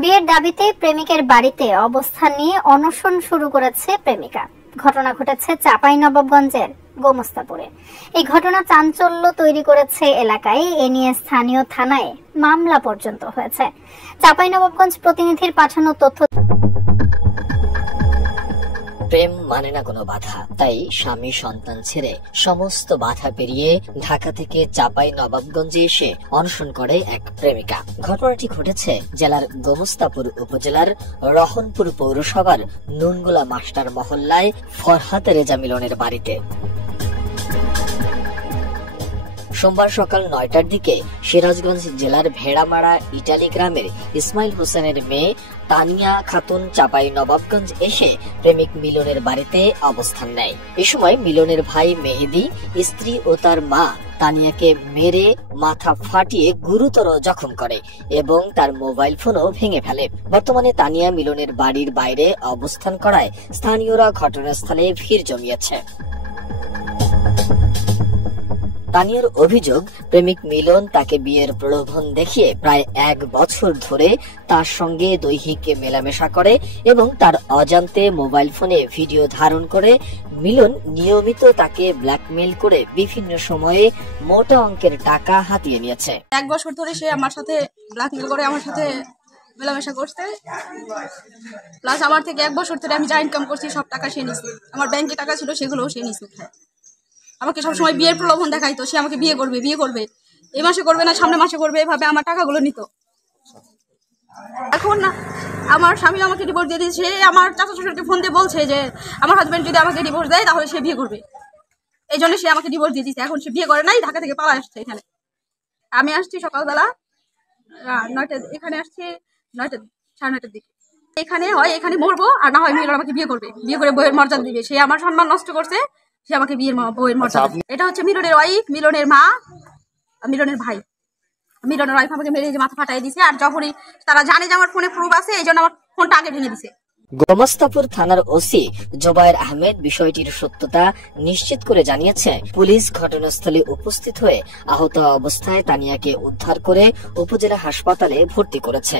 বিয়ের দাবিতে প্রেমিকের বাড়িতে অবস্থান নিয়ে অনশন শুরু করেছে প্রেমিকা। ঘটনা ঘটেছে চাঁপাইনবাবগঞ্জের গোমস্তাপুরে। এই ঘটনা চাঞ্চল্য তৈরি করেছে এলাকায়। এ নিয়ে স্থানীয় থানায় মামলা পর্যন্ত হয়েছে। চাঁপাইনবাবগঞ্জ প্রতিনিধির পাঠানো তথ্য, প্রেম মানে না কোনো বাধা, তাই স্বামী সন্তান ছেড়ে সমস্ত বাধা পেরিয়ে ঢাকা থেকে চাঁপাইনবাবগঞ্জে এসে অনশন করে এক প্রেমিকা। ঘটনাটি ঘটেছে জেলার গোমস্তাপুর উপজেলার রহনপুর পৌরসভার নুনগোলা মাস্টার মহল্লায় ফরহাদ রেজা মিলনের বাড়িতে। সোমবার সকাল ৯টার দিকে সিরাজগঞ্জ জেলার ভেড়ামারা ইটালি গ্রামের ইসমাইল হোসেনের মেয়ে তানিয়া খাতুন চাঁপাইনবাবগঞ্জ এসে প্রেমিক মিলনের বাড়িতে অবস্থান নেয়। এ সময় মিলনের ভাই মেহেদি, স্ত্রী ও তার মা তানিয়াকে মেরে মাথা ফাটিয়ে গুরুতর জখম করে এবং তার মোবাইল ফোনও ভেঙে ফেলে। বর্তমানে তানিয়া মিলনের বাড়ির বাইরে অবস্থান করায় স্থানীয়রা ঘটনাস্থলে ভিড় জমিয়েছে। তানিয়ার অভিযোগ, প্রেমিক মিলন তাকে বিয়ের প্রলোভন দেখিয়ে প্রায় ১ বছর ধরে তার সঙ্গে দৈহিক মেলামেশা করে এবং তার অজান্তে মোবাইল ফোনে ভিডিও ধারণ করে। মিলন নিয়মিত তাকে ব্ল্যাকমেল করে বিভিন্ন সময়ে মোটা অঙ্কের টাকা হাতিয়ে নিয়েছে। ১ বছর ধরে সে আমার সাথে ব্ল্যাকমেল করে আমার সাথে মেলামেশা করতে, প্লাস আমার থেকে ১ বছর ধরে আমি যা ইনকাম করছি সব টাকা সে নিছে। আমার ব্যাংকে টাকা ছিল সেগুলোও সে নিছে। আমাকে সবসময় বিয়ের প্রলোভন দেখাইতো, সে আমাকে বিয়ে করবে, এই মাসে করবে না সামনে মাসে করবে, এভাবে আমার টাকাগুলো নিত। এখন না আমার স্বামী আমাকে ডিভোর্স দিয়ে দিয়েছে। আমার চাচা শ্বশুরকে ফোন দিয়ে বলছে যে আমার হাজবেন্ড যদি আমাকে ডিভোর্স দেয় তাহলে সে বিয়ে করবে, এই জন্য সে আমাকে ডিভোর্স দিয়ে দিয়েছে। এখন সে বিয়ে করে নাই, ঢাকা থেকে পালা আসছে এখানে। আমি আসছি সকালবেলা ৯টা, এখানে আসছি ৯টা, সাড়ে ৯টার দিকে। এখানে হয় এখানে মরবো, আর না হয় মিলন আমাকে বিয়ে করবে, বিয়ে করে বইয়ের মর্যাদা দিবে। সে আমার সম্মান নষ্ট করছে, সে আমাকে বইয়ের মর্যাদা। এটা হচ্ছে মিলনের ওয়াইফ, মিলনের মা, মিলনের ভাই। মিলনের ওয়াইফ আমাকে মেরে মাথা ফাটাই দিছে। আর যখনই তারা জানে যে আমার ফোনে প্রুফ আছে, এই জন্য আমার ফোনটা আগে ভেঙে দিছে। গোমস্তাপুর থানার ওসি জোবায়ের আহমেদ বিষয়টির সত্যতা নিশ্চিত করে জানিয়েছে, পুলিশ ঘটনাস্থলে উপস্থিত হয়ে আহত অবস্থায় তানিয়াকে উদ্ধার করে উপজেলা হাসপাতালে ভর্তি করেছে।